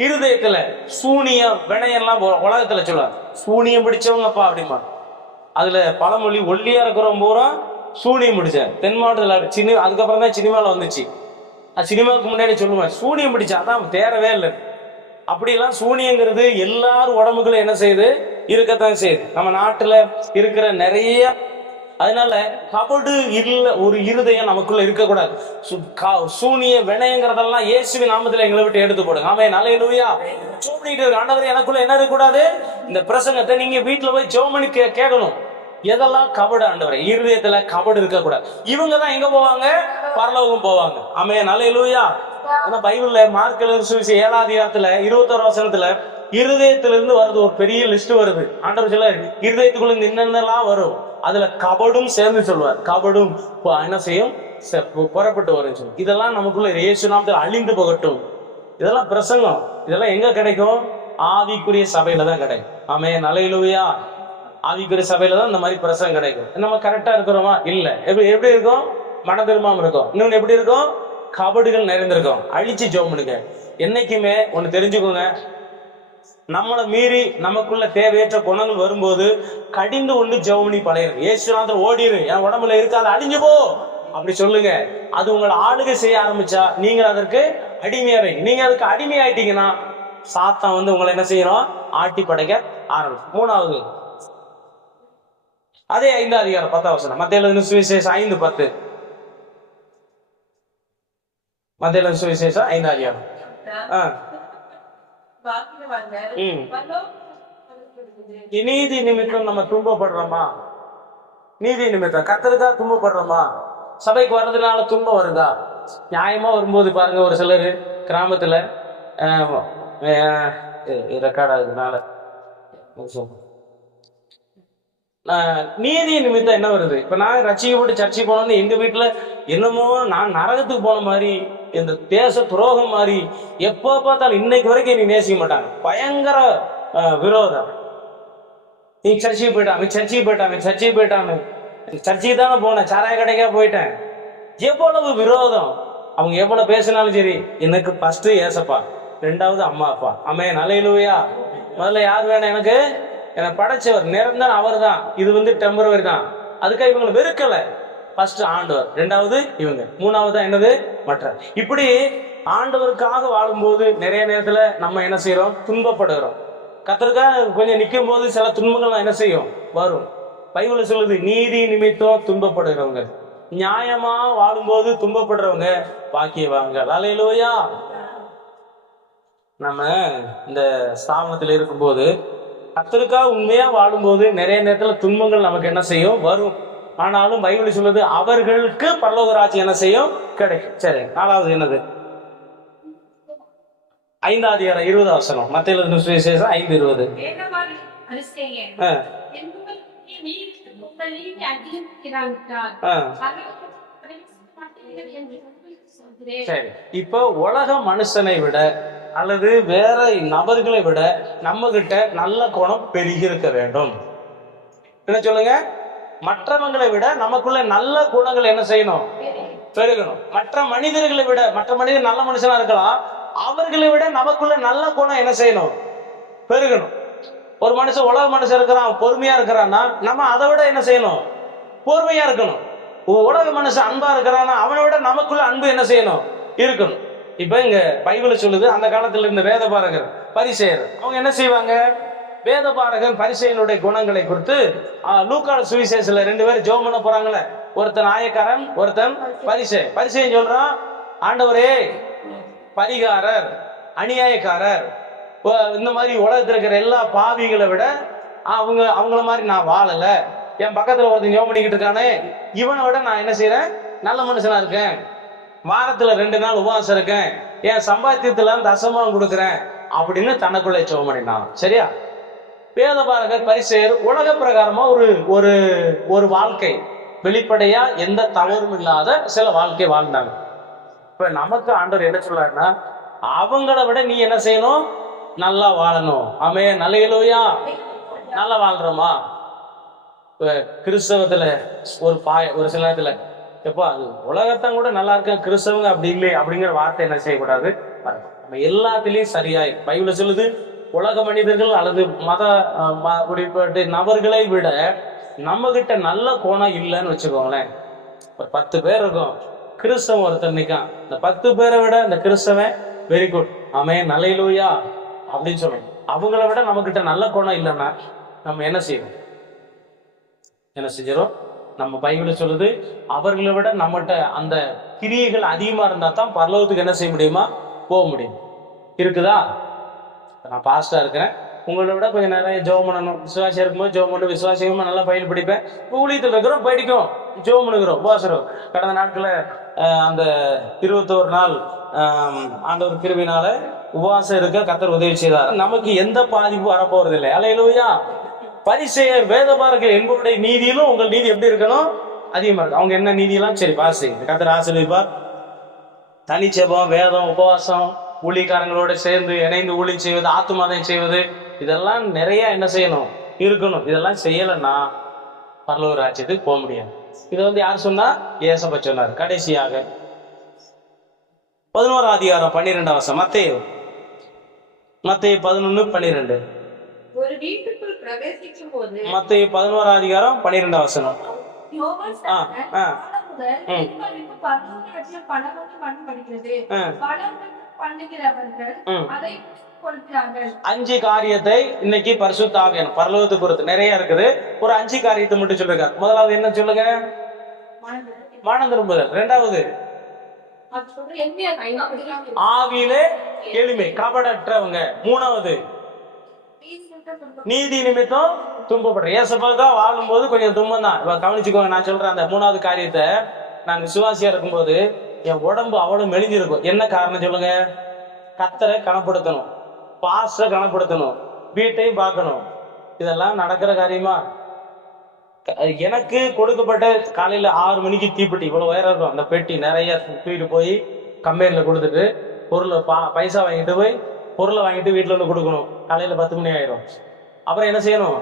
இருதயத்துல சூனியம் வினையெல்லாம் உலகத்துல சொல்லுவாங்க. சூனியம் பிடிச்சவங்கப்பா அப்படிமா. அதுல பழமொழி ஒல்லியா இருக்கிறவங்க பூரா சூனியம் பிடிச்சேன். தென் மாவட்டத்தில் அதுக்கப்புறம் தான் சினிமாவில் வந்துச்சு. சினிமாவுக்கு முன்னாடி சொல்லுவேன் சூனியம் பிடிச்சா அதான் தேரவே இல்லை. அப்படிலாம் சூனியங்கிறது எல்லாரும் உடம்புக்குள்ள என்ன செய்யுது? இருக்கத்தான் செய்யுது. நம்ம நாட்டுல இருக்கிற நிறைய. அதனால கபடு இல்ல ஒரு இருதயம் நமக்குள்ள இருக்கக்கூடாது. சூனிய வினயங்கிறதெல்லாம் இயேசுவின் நாமத்துல எங்களை விட்டு எடுத்து போடுங்க. ஆமென். அல்லேலூயா. ஜெபம் பண்ணிட்டு இருக்க ஆண்டவரே எனக்குள்ள என்ன இருக்கக்கூடாது? இந்த பிரசங்கத்தை நீங்க வீட்டுல போய் ஜெபம் பண்ணி கேட்கணும். எதெல்லாம் கபடு ஆண்டவரே? இருதயத்துல கபடு இருக்கக்கூடாது. இவங்க தான் எங்க போவாங்க? பரலோகம் போவாங்க. ஆமென். அல்லேலூயா. ஆனா பைபிள்ல மார்க் எழுதின சுவிசேஷம் 7ஆம் அதிகாரத்துல 21ஆம் வசனத்துல இருதயத்திலிருந்து வருது ஒரு பெரிய லிஸ்ட் வருது. ஆண்டவர் சொல்ல இருதயத்துக்குள்ள என்னென்னலாம் வரும், அதுல கபடும் சேர்ந்து சொல்லுவார். கபடும் என்ன செய்யும்? புறப்பட்டு வரும் சொல்லி. இதெல்லாம் நமக்குள்ள இயேசு நாமத்தில் அழிந்து போகட்டும். இதெல்லாம் பிரசங்கம். இதெல்லாம் எங்க கிடைக்கும்? ஆவிக்குரிய சபையில தான் கிடைக்கும். ஆமென். அல்லேலூயா. ஆவிக்குரிய சபையில தான் இந்த மாதிரி பிரசங்கம் கிடைக்கும். நம்ம கரெக்டா இருக்கிறோமா? இல்ல. எப்படி இருக்கும்? மன திரும்பாம இருக்கும். இன்னொன்னு எப்படி இருக்கும்? கபடுகள் நிறைந்திருக்கும். அழிச்சு ஜெபம் பண்ணுங்க. என்னைக்குமே ஒண்ணு தெரிஞ்சுக்கோங்க, நம்மளை மீறி நமக்குள்ள தேவையற்ற குணங்கள் வரும்போது கடிந்து ஒண்ணு ஜெபம் பழையிரு. ஏசுநாதர் ஓடிரு, என் உடம்புல இருக்காது, அழிஞ்சு போ அப்படி சொல்லுங்க. அது உங்களை ஆளுகை செய்ய ஆரம்பிச்சா நீங்கள் அதற்கு அடிமையாவை. நீங்க அதுக்கு அடிமையாயிட்டீங்கன்னா சாத்தான் உங்களை என்ன செய்யணும், ஆட்டி படைக்க ஆரம்பிச்சு. மூணாவது அதே 5 அதிகாரம் 10 வசனம், மத்தேயு எழுதின சுவிசேஷம் 5:10. மத்தேயு எழுதின சுவிசேஷம் 5 அதிகாரம். நீதி நிமித்தம் நம்ம துன்பப்படுறோமா? நீதி நிமித்தம் கர்த்தருக்கா துன்பப்படுறோமா? சபைக்கு வர்றதுனால துன்பம் வருதா? நியாயமா வரும்போது பாருங்க, ஒரு சிலர் கிராமத்துல ரெக்கார்ட் ஆகுதுனால நீதி நிமித்தம் என்ன வருது? இப்ப நான் ரட்சிக்கப்பட்டு சர்ச்சைக்கு போனோன்னு எங்க வீட்டுல என்னமோ நான் நரகத்துக்கு போன மாதிரி, இந்த தேச துரோகம் மாதிரி எப்போ பார்த்தாலும் இன்னைக்கு வரைக்கும் நீ நேசிக்க மாட்டாங்க. பயங்கர விரோதம். நீ சர்ச்சைக்கு போயிட்டாங்க, சர்ச்சைக்கு தானே போனேன், சாராய கடைக்கா போயிட்டேன். எவ்வளவு விரோதம். அவங்க எவ்வளவு பேசினாலும் சரி, எனக்கு ஃபர்ஸ்ட் ஏசப்பா, ரெண்டாவது அம்மா அப்பா. ஆமென், அல்லேலூயா. முதல்ல யார் வேணும் எனக்கு? என்னை படைச்சவர் நிரந்தரம் அவர் தான். இது டெம்பரவரி தான். அதுக்காக இவங்களை வெறுக்கல. ஃபர்ஸ்ட் ஆண்டவர், ரெண்டாவது இவங்க, மூணாவது என்னது மற்ற. இப்படி ஆண்டவருக்காக வாழும்போது நிறைய நேரத்துல நம்ம என்ன செய்யறோம், துன்பப்படுகிறோம். கர்த்தருக்காக கொஞ்சம் நிற்கும் போது சில துன்பங்கள் என்ன செய்யும், வரும். பைபிள் சொல்லுது, நீதி நிமித்தம் துன்பப்படுகிறவங்க, நியாயமா வாழும்போது துன்பப்படுறவங்க பாக்கியவாங்க. அல்லேலூயா. நம்ம இந்த ஸ்தாபனத்தில் இருக்கும்போது கர்த்தருக்காக உண்மையா வாழும்போது நிறைய நேரத்துல துன்பங்கள் நமக்கு என்ன செய்யும், வரும். ஆனாலும் பைபிள் சொல்லுது, அவர்களுக்கு பரலோக ராஜ்யம் என்ன செய்யும், கிடைக்கும். சரி, நாலாவது என்னது? 5 அதிகாரம் 20 வசனம், மத்தேயு எழுதின சுவிசேஷம் 5:20. சரி, இப்போ உலக மனுஷனை விட அல்லது வேற நபர்களை விட நம்ம கிட்ட நல்ல குணம் பெருகி இருக்க வேண்டும். என்ன சொல்லுங்க? மற்றவங்களை விட நமக்குள்ள நல்ல குணங்கள் என்ன செய்யணும், பெருகணும். மற்ற மனிதர்களை விட, மற்ற மனிதர் நல்ல மனுஷனா இருக்கலாம், அவர்களை விட நமக்குள்ள நல்ல குணம் என்ன செய்யணும், பெருகணும். ஒரு மனுஷன், உலக மனுஷன் இருக்கிறான், பொறுமையா இருக்கிறான்னா நம்ம அதை விட என்ன செய்யணும், பொறுமையா இருக்கணும். உலக மனுஷன் அன்பா இருக்கிறான்னா அவனை விட நமக்குள்ள அன்பு என்ன செய்யணும், இருக்கணும். இப்ப இங்க பைபிள் சொல்லுது, அந்த காலத்துல இருந்த வேதபாரகர் பரிசேயர் அவங்க என்ன செய்வாங்க, வேதபாரகன் பரிசேயனுடைய குணங்களை குறித்து லூக்கா சுவிசேஷத்துல 2 பேர் ஜெபம் பண்ண போறாங்களே, ஒருத்தன் ஆயக்காரன், ஒருத்தன் பரிசேயன் சொல்றான், ஆண்டவரே பரிகாரர், அநியாயக்காரர், இந்த மாதிரி உலகத்தில் இருக்கிற எல்லா பாவிகளை விட அவங்கள மாதிரி நான் வாழல. என் பக்கத்துல ஒருத்தன் ஜெபம் பண்ணிக்கிட்டு இருக்கானே, இவனை விட நான் என்ன செய்யறேன், நல்ல மனுஷனா இருக்கேன், வாரத்துல 2 நாள் உபவாசம் இருக்கேன், என் சம்பாத்தியத்துல தசமம் கொடுக்குறேன் அப்படின்னு தனக்குள்ளே ஜெபம் பண்ணினான். சரியா? வேதபாரகர் பரிசேயர் உலக பிரகாரமா ஒரு ஒரு வாழ்க்கை, வெளிப்படையா எந்த தவறும் இல்லாத சில வாழ்க்கை வாழ்ந்தாங்க. இப்ப நமக்கு ஆண்டவர் என்ன சொல்றாருன்னா, அவங்கள விட நீ என்ன செய்யணும், நல்லா வாழணும். ஆமென், அல்லேலூயா. நல்லா வாழ்றோமா? இப்ப கிறிஸ்தவத்துல ஒரு சில நேரத்துல எப்பா அது உலகத்தான் கூட நல்லா இருக்க, கிறிஸ்தவங்க அப்படி இல்லை அப்படிங்கிற வார்த்தை என்ன செய்யக்கூடாது. நம்ம எல்லாத்திலையும் சரியாய் பைபிள் சொல்லுது, உலக மனிதர்கள் அல்லது மத நபர்களை விட நம்ம கிட்ட நல்ல கோணம் இல்லைன்னு வச்சுக்கோங்களேன். ஒரு 10 பேர் இருக்கும், கிறிஸ்தவன் ஒருத்தர் நிற்கான், இந்த 10 பேரை விட இந்த கிறிஸ்தவன் வெரி குட், ஆமென், அல்லேலூயா அப்படின்னு சொல்லணும். அவங்கள விட நம்ம கிட்ட நல்ல கோணம் இல்லைன்னா நம்ம என்ன செய்யணும், என்ன செஞ்சிடும்? நம்ம பைபிள் சொல்லுது, அவர்களை விட நம்மகிட்ட அந்த கிரியைகள் அதிகமா இருந்தா தான் பரலோகத்துக்கு என்ன செய்ய முடியுமா, போக முடியும். இருக்குதா? நான் பாஸ்டா இருக்கிறேன், உங்களை விட கொஞ்சம் நிறைய ஜெபம் பண்ணணும். விசுவாசியா இருக்கும்போது ஜெபம் பண்ணு, விசுவாசியமா நல்லா பயில் படிப்பேன். ஊழியத்தில் இருக்கிறோம், படிக்கும், ஜெபம் பண்ணுகிறோம், உபவாசம். கடந்த நாட்கள அந்த 21 நாள் ஆண்டவர் கிருபையினால உபவாசம் இருக்க கர்த்தர் உதவி செய்தார். நமக்கு எந்த பாதிப்பும் வரப்போறது இல்லை. அல்லேலூயா. பரிசேயர் வேதபாரகர் என்பவருடைய நீதியிலும் உங்கள் நீதி எப்படி இருக்கணும், அதிகமா இருக்கு. அவங்க என்ன நீதியெல்லாம் சரி வாசிங்க, கர்த்தர் ஆசீர்வதிப்பார். தனிச்செபம், வேதம், உபவாசம், ஊழியக்காரங்களோட சேர்ந்து இணைந்து ஊழி செய்வது, ஆத்துமாதம் செய்வது, இதெல்லாம் நிறைய என்ன செய்யணும், இருக்கணும். இதெல்லாம் செய்யலைன்னா பரலோக ராஜ்யத்துக்கு போக முடியாது. இதை யார் சொன்னா? ஏசப்பா சொன்னார். கடைசியாக 11 அதிகாரம் 12 வசனம், மத்தேயு மத்தேயு 11:12. ஒரு வீட்டுக்குள் பிரவேசிக்கும் போது மத்தேயு 11ஆம் அதிகாரம் 12ஆம் வசனம். யோவான் ஆ சொன்னார், ஆ காலம் முதல் ம் இப்படிக்கு பரலோக ராஜ்யம் பலவந்து மண்படுகிறது. ஆ பலவந்து பண்ணுகிறவர்கள் ம் அதை கொடுக்கிறார்கள். 5 காரியத்தை இன்னைக்கு பரிசுத்த ஆவியானவர் பரலோகத்தை குறித்து நிறைய இருக்குது. ஒரு 5 காரியத்தை மட்டும் சொல்லிருக்காரு. முதலாவது என்ன சொல்லுங்க? மனம் திரும்புதல். இரண்டாவது ஆவியிலே எளிமை, கபடற்றவங்க. மூணாவது நீதி நிமித்தம் துன்பப்படுற. ஏசப்பாக்கா வாழும்போது கொஞ்சம் துன்பம் தான். கவனிச்சுக்கோங்க, நான் சொல்றேன் அந்த மூணாவது காரியத்தை. நான் விசுவாசியா இருக்கும்போது என் உடம்பு அவ்வளவு மெலிஞ்சிருக்கும். என்ன காரணம் சொல்லுங்க? கத்தரை கனப்படுத்தணும், பாஸ்டரை கனப்படுத்தணும், வீட்டையும் பார்க்கணும். இதெல்லாம் நடக்கிற காரியமா? எனக்கு கொடுக்கப்பட்ட காலையில 6 மணிக்கு தீப்பெட்டி இவ்வளவு உயரம் இருக்கும். அந்த பெட்டி நிறைய தூக்கிட்டு போய் கம்பெனில கொடுத்துட்டு பொருளை பைசா வாங்கிட்டு போய் பொருளை வாங்கிட்டு வீட்டுல வந்து கொடுக்கணும். காலையில 10 மணி ஆயிரும். அப்புறம் என்ன செய்யணும்?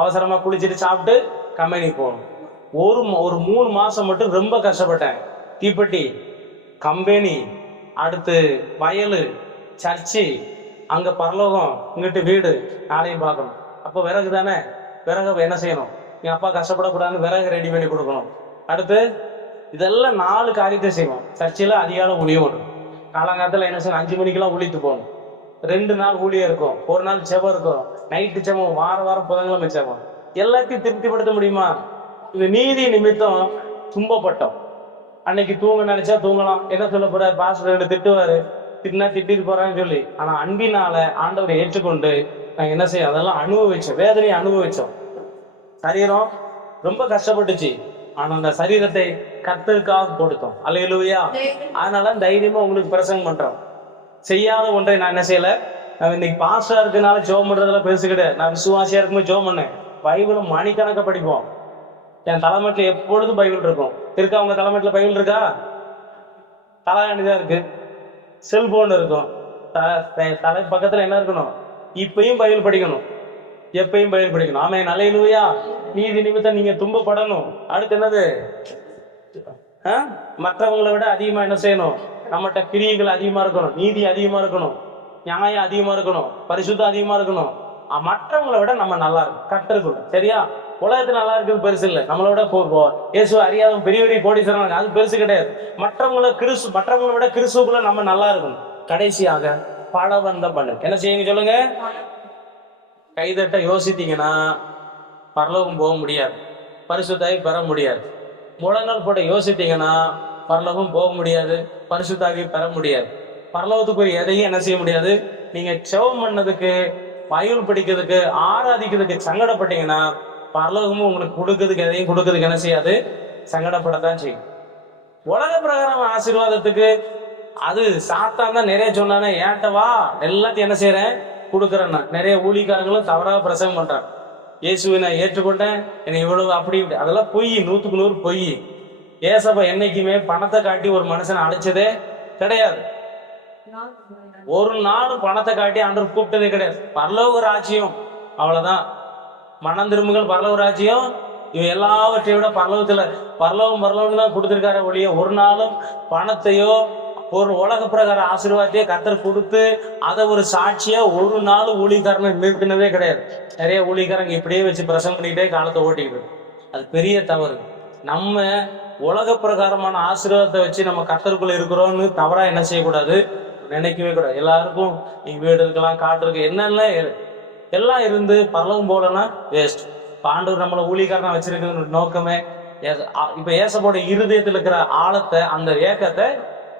அவசரமா குளிச்சுட்டு சாப்பிட்டு கம்பெனிக்கு போகணும். ஒரு 3 மாசம் மட்டும் ரொம்ப கஷ்டப்பட்டேன். தீப்பெட்டி, கம்பெனி, அடுத்து வயல், சர்ச்சு, அங்க பரலோகம், இங்கிட்டு வீடு, நாளையும் பார்க்கணும். அப்போ விறகு தானே, விறகு என்ன செய்யணும்? என் அப்பா கஷ்டப்படக்கூடாதுன்னு விறகு ரெடி பண்ணி கொடுக்கணும். அடுத்து இதெல்லாம் 4 காரியத்தை செய்வோம். சர்ச்சில் அதிகாலை ஊழியம் வரும். காலங்காலத்தில் என்ன செய்யணும்? 5 மணிக்கெல்லாம் ஊழித்து போகணும். 2 நாள் ஊழியம் இருக்கும், ஒரு நாள் செவம் இருக்கும், நைட்டு செவம், வாரம் புதன்கிழமை செவம். எல்லாத்தையும் திருப்திப்படுத்த முடியுமா? இது நீதி நிமித்தம் துன்பப்பட்டோம். அன்னைக்கு தூங்க நினைச்சா தூங்கலாம். என்ன சொல்ல போறாரு? பாஸ்டர் 2 திட்டுவாரு, திட்டினா திட்டிட்டு போறான்னு சொல்லி. ஆனா அன்பினால ஆண்டவரை ஏற்றுக்கொண்டு நாங்க என்ன செய்ய, அதெல்லாம் அனுபவிச்சோம், வேதனையை அனுபவிச்சோம். சரீரம் ரொம்ப கஷ்டப்பட்டுச்சு, ஆனா அந்த சரீரத்தை கர்த்தருக்காக கொடுத்தோம். அல்லேலூயா. அதனால தைரியமா உங்களுக்கு பிரசங்கம் பண்றோம். செய்யாத ஒன்றை நான் என்ன செய்யல. நான் இன்னைக்கு பாஸ்டா இருக்கனால ஜோம் பண்றதுல பெருசு கிடையாது. நான் விசுவாசியா இருக்கும்போது ஜோம் பண்ணேன். பைபிளும் மணிக்கணக்க படிப்போம். என் தலைமையில எப்பொழுதும் பைபிள் இருக்கும். இருக்கா? உங்க தலைமையில பைபிள் இருக்கா? தலைகாணிதான் இருக்கு, செல்போன் இருக்கும், தலை பக்கத்துல என்ன இருக்கணும்? இப்பயும் பைபிள் படிக்கணும், எப்பயும் பைபிள் படிக்கணும். ஆமே, அல்லேலூயா. நீதி நிமித்தம் நீங்க துன்பப்படணும். அடுத்து என்னது? மற்றவங்களை விட அதிகமா என்ன செய்யணும்? நம்மகிட்ட கிரியைகள் அதிகமா இருக்கணும், நீதி அதிகமா இருக்கணும், நியாயம் அதிகமா இருக்கணும், பரிசுத்தம் அதிகமா இருக்கணும். மற்றவங்களை விட நம்ம நல்லா இருக்கும், கற்றுக்கணும். சரியா? உலகத்துல நல்லா இருக்கிறது பெருசு இல்லை. நம்மளோட இயேசு அறியாத பெரிய பெரிய கோடீஸ்வரன், அது பெருசு கிடையாது. மற்றவங்களை விட கிறிஸ்துக்குள்ள நம்ம நல்லா இருக்கணும். கடைசியாக பலவந்தம் பண்ணு. என்ன செய்யுங்க சொல்லுங்க? கைதட்ட யோசித்தீங்கன்னா பரலோகம் போக முடியாது, பரிசுத்தாய் பெற முடியாது. முழங்கால் போட யோசித்தீங்கன்னா பரலோகம் போக முடியாது, பரிசுத்தாவி பெற முடியாது. பரலோகத்துக்குரிய எதையும் என்ன செய்ய முடியாது. நீங்க செவம் பண்ணதுக்கு, பைபிள் படிக்கிறதுக்கு, ஆராதிக்கிறதுக்கு சங்கடப்பட்டீங்கன்னா பரலோகமும் உங்களுக்கு கொடுக்கறதுக்கு எதையும் கொடுக்கறதுக்கு என்ன செய்யாது, சங்கடப்படத்தான் செய்யும். உலக பிரகாரம் ஆசீர்வாதத்துக்கு அது சாத்தான் தான் நிறைய சொன்னானே, ஏன்ட்டவா எல்லாத்தையும் என்ன செய்யறேன் கொடுக்குறேன்னா. நிறைய ஊழியக்காரங்களும் தவறாக பிரசங்கம் பண்றாங்க. இயேசுவை நான் ஏற்றுக்கொண்டேன், என்னை இவ்வளவு அப்படி, அதெல்லாம் பொய், 100க்கு 100 பொய். ஏசப்பா என்னைக்குமே பணத்தை காட்டி ஒரு மனுஷனை அழைச்சதே கிடையாது. ஒரு நாள் பணத்தை காட்டி ஆண்டவர் கூப்பிட்டதே கிடையாது. பரலோக ராஜ்யம் அவ்வளவுதான். மனம் திரும்புகள் பரலோக ராஜ்யம். இவன் எல்லாவற்றையும் விட பரலோகம் தான் கொடுத்திருக்காரு ஒழிய ஒரு நாளும் பணத்தையோ ஒரு உலக பிரகார ஆசீர்வாதத்தையே கர்த்தர் கொடுத்து அதை ஒரு சாட்சியா ஒரு நாள் ஊழியக்காரனை நிறுத்தினதே கிடையாது. நிறைய ஊழியக்காரங்க இப்படியே வச்சு பிரசங்கம் பண்ணிக்கிட்டே காலத்தை ஓட்டிக்கிட்டு, அது பெரிய தவறு. நம்ம உலக பிரகாரமான ஆசீர்வாதத்தை வச்சு நம்ம கர்த்தருக்குள்ள இருக்கிறோம்னு தவறா என்ன செய்யக்கூடாது, நினைக்கவே கூடாது. எல்லாருக்கும் நீங்க வீடு இருக்கலாம், காட்டு இருக்கு, என்னென்ன எல்லாம் இருந்து பரலவும் போலன்னா வேஸ்ட். ஆண்டவர் நம்மளை ஊழியக்காரனா வச்சிருக்கிற நோக்கமே இப்ப ஏசப்போட இருதயத்தில் இருக்கிற ஆழத்தை, அந்த ஏக்கத்தை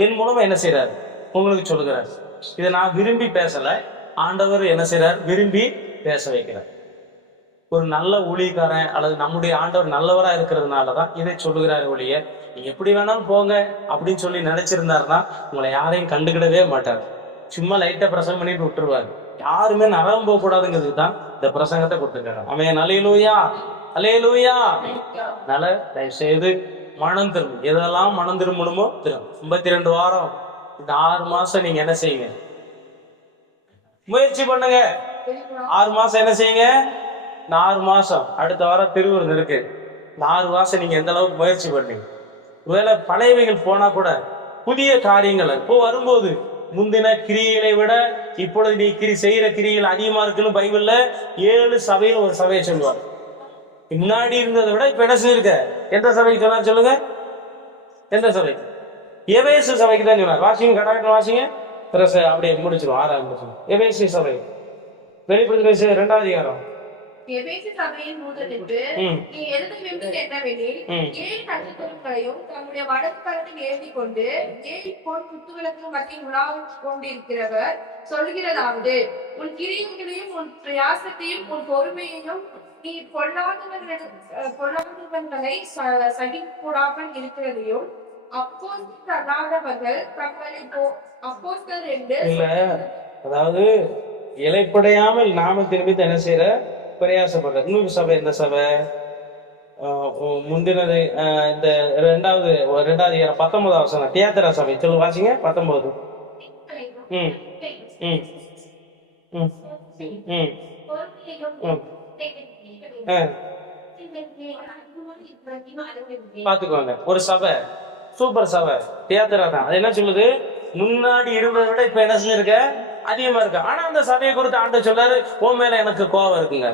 என் மூலமா என்ன செய்யறாரு உங்களுக்கு சொல்லுகிறார். இதை நான் விரும்பி பேசல, ஆண்டவர் என்ன செய்யறார், விரும்பி பேச வைக்கிறார். ஒரு நல்ல ஊழியக்காரன் அல்லது நம்முடைய ஆண்டவர் நல்லவரா இருக்கிறதுனாலதான் இதை சொல்லுகிறாரு ஒழிய நீங்க எப்படி வேணாலும் போங்க அப்படின்னு சொல்லி நினைச்சிருந்தாருன்னா உங்களை யாரையும் கண்டுக்கிடவே மாட்டார். சும்மா லைட்டா பிரசங்கம் பண்ணிட்டு விட்டுருவாரு. யாருமே நரகம் போக கூடாதுங்கிறதுக்கு தான் இந்த பிரசங்கத்தை கொடுத்துருக்காரு. அவன் அல்லேலூயா, அல்லேலூயா. அதனால தயவு செய்து மனம் திரும்பும், எதெல்லாம் மனம் திரும்பணுமோ திரும்ப. 52 வாரம், இந்த 6 மாசம் நீங்க என்ன செய்யுங்க, முயற்சி பண்ணுங்க. 6 மாசம் என்ன செய்யுங்க, இந்த 6 மாசம் அடுத்த வாரம் திருவிருந்து இருக்கு. இந்த 6 மாசம் நீங்க எந்த அளவுக்கு முயற்சி பண்ணீங்க. ஒருவேளை பழையவைகள் போனா கூட புதிய காரியங்களை இப்போ வரும்போது முந்தின கிரிகளை விட இப்பொழுது நீ செய்யற கிரிகள் அதிகமா இருக்குன்னு பைபிள்ல 7 சபையில் ஒரு சபையை சொல்லுவார். முன்னாடி இருந்ததை விட இப்ப என்ன செஞ்சிருக்க? எந்த சபைக்கு சொன்னார் சொல்லுங்க? எந்த சபை? எபேசு சபைக்கு தான் சொன்னார். வாசிங்க, கடாட்டம் வாசிங்க, அப்படியே முடிச்சிடும். 6வது முடிச்சிடும். எபேசு சபை, வெளிப்படுத்தின 2வது அதிகாரம். எபேசு சபையின் தூதனுக்கு நீ எழுத வேண்டியது என்னவெனில், 7 நட்சத்திரங்களையும் தம்முடைய வடக்கு கரத்தில் ஏந்தி கொண்டு 7 பொன் குத்துவிளக்கு மத்தியில் உலாவிக் கொண்டிருக்கிறவர் சொல்கிறதாவது, உன் கிரியைகளையும் உன் பிரயாசத்தையும் உன் பொறுமையையும் நீ பொல்லாதவர்களை சகிக்கூடாமல் இருக்கிறதையும் அப்போஸ்தலர் அல்லாதவர்கள் தங்களை அப்போஸ்தலர் என்று அதாவது இலைப்படையாமல் நாமத்தின் மீது என்ன செய்யற பிரயாசப்படுற இன்னொரு சபை. இந்த சபை முந்தினது இந்த 2வது 19வது வசனம் தியேத்தரா சபை. சொல்லு வாசிங்க 19. பாத்துக்கோங்க, ஒரு சபை, சூப்பர் சபை தியேத்தரா தான். அது என்ன சொல்லுது? முன்னாடி இருந்ததை விட இப்ப என்ன செஞ்சிருக்க? அதிகமா இருக்கு. ஆனா அந்த சபையை குறித்து ஆண்டு சொல்றாரு, உன் மேல எனக்கு கோபம் இருக்குங்க,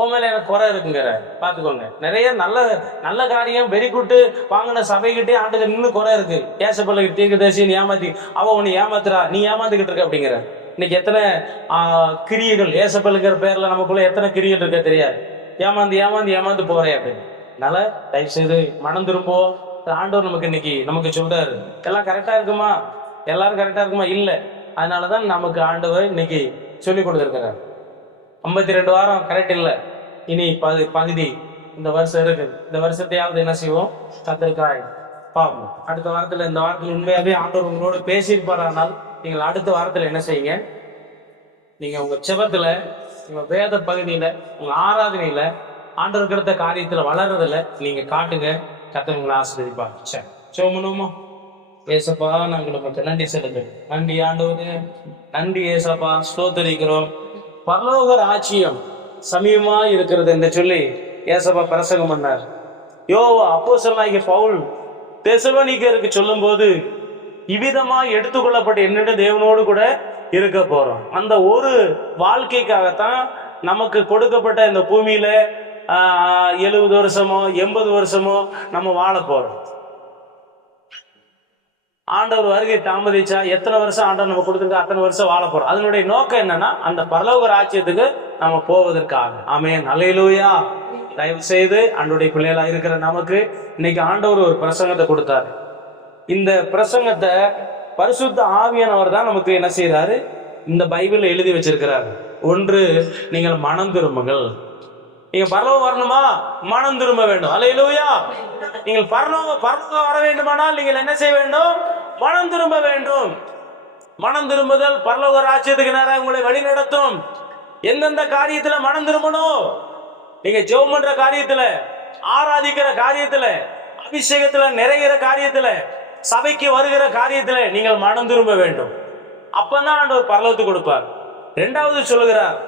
உன் மேல எனக்கு குறை இருக்குங்கிற. பாத்துக்கோங்க, நிறைய நல்ல நல்ல காரியம் வெறி கூட்டு வாங்கின சபைகிட்டே ஆண்டு இன்னும் குறை இருக்கு. ஏசப்பல்ல தீர்க்கதரிசின்னு ஏமாத்தி அவ உன்னை ஏமாத்துறா, நீ ஏமாந்துகிட்டு இருக்க அப்படிங்கிற. இன்னைக்கு எத்தனை கிரியைகள் ஏசப்பல்லுங்கிற பேர்ல நமக்குள்ள எத்தனை கிரியைகள் இருக்க தெரியாது. ஏமாந்து போறேன் அப்படின்னு. அதனால தயவு செய்து மனம் திரும்போ. ஆண்டவர் நமக்கு சொல்றாரு, எல்லாம் கரெக்டா இருக்குமா? எல்லாரும் கரெக்டா இருக்குமா? இல்ல. அதனாலதான் நமக்கு ஆண்டவர் இன்னைக்கு சொல்லி கொடுத்துருக்கிறார். 52 வாரம் கரெக்ட் இல்லை, இனி பகுதி இந்த வருஷம் இருக்கு. இந்த வருஷத்தையாவது என்ன செய்வோம்? கத்திரிக்காய் பார்ப்போம். அடுத்த வாரத்துல, இந்த வாரத்துல உண்மையாவே ஆண்டவர் உங்களோட பேசியிருப்பாரானால் நீங்கள் அடுத்த வாரத்துல என்ன செய்யுங்க? நீங்க உங்க செபத்துல, உங்க வேத பகுதியில, உங்க ஆராதனையில, ஆண்டவர் கிடைத்த காரியத்துல வளர்றதுல நீங்க காட்டுங்க. கர்த்தர் உங்களை ஆசீர்வதிப்பார். சரி, சோமனுமா. ஏசப்பா, நாங்கள் உங்களுக்கு நன்றி செலுத்துறோம். நன்றி ஆண்டவரே, நன்றி ஏசப்பா, ஸ்தோத்திரிக்கிறோம். பரலோக ராஜ்யம் சமீபமா இருக்கிறது என்று சொல்லி ஏசப்பா பிரசங்கம் பண்ணார். அப்போஸ்தலனாகிய பவுல் தெசலோனிக்கருக்கு சொல்லும் போது, இவ்விதமா எடுத்துக்கொள்ளப்பட்ட என்னிட தேவனோடு கூட இருக்க போறோம். அந்த ஒரு வாழ்க்கைக்காகத்தான் நமக்கு கொடுக்கப்பட்ட இந்த பூமியில 70 வருஷமோ 80 வருஷமோ நம்ம வாழ போறோம். ஆண்டவர் வருகை தாமதிச்சா எத்தனை வருஷம் ஆண்டவர் நம்ம கொடுத்துருக்க அத்தனை வருஷம் வாழ போறோம். அதனுடைய நோக்கம் என்னன்னா, அந்த பரலோக ராஜ்யத்துக்கு நம்ம போவதற்காக. ஆமென், அல்லேலூயா. தயவு செய்து ஆண்டவருடைய பிள்ளைகளா இருக்கிற நமக்கு இன்னைக்கு ஆண்டவர் ஒரு பிரசங்கத்தை கொடுத்தாரு. இந்த பிரசங்கத்தை பரிசுத்த ஆவியானவர் தான் நமக்கு என்ன செய்யறாரு? இந்த பைபிள்ல எழுதி வச்சிருக்கிறாரு. ஒன்று, நீங்கள் மனம் திரும்புங்கள். நீங்க பரலோகம் வரணுமா? மனம் திரும்ப வேண்டும். அல்லேலூயா. நீங்கள் பரலோகம் வர வேண்டுமானால் நீங்கள் என்ன செய்ய வேண்டும்? மனம் திரும்ப வேண்டும். மனம் திரும்புதல் பரலோக ராஜ்யத்துக்கு நேராக உங்களை வழி நடத்தும். எந்தெந்த காரியத்துல மனம் திரும்பணும்? நீங்க ஜெபம் பண்ற காரியத்துல, ஆராதிக்கிற காரியத்துல, அபிஷேகத்துல நிறைகிற காரியத்துல, சபைக்கு வருகிற காரியத்துல நீங்கள் மனம் திரும்ப வேண்டும். அப்பதான் ஆண்டவர் பரலோகத்துக்கு கொடுப்பார். 2வது சொல்லுகிறார்,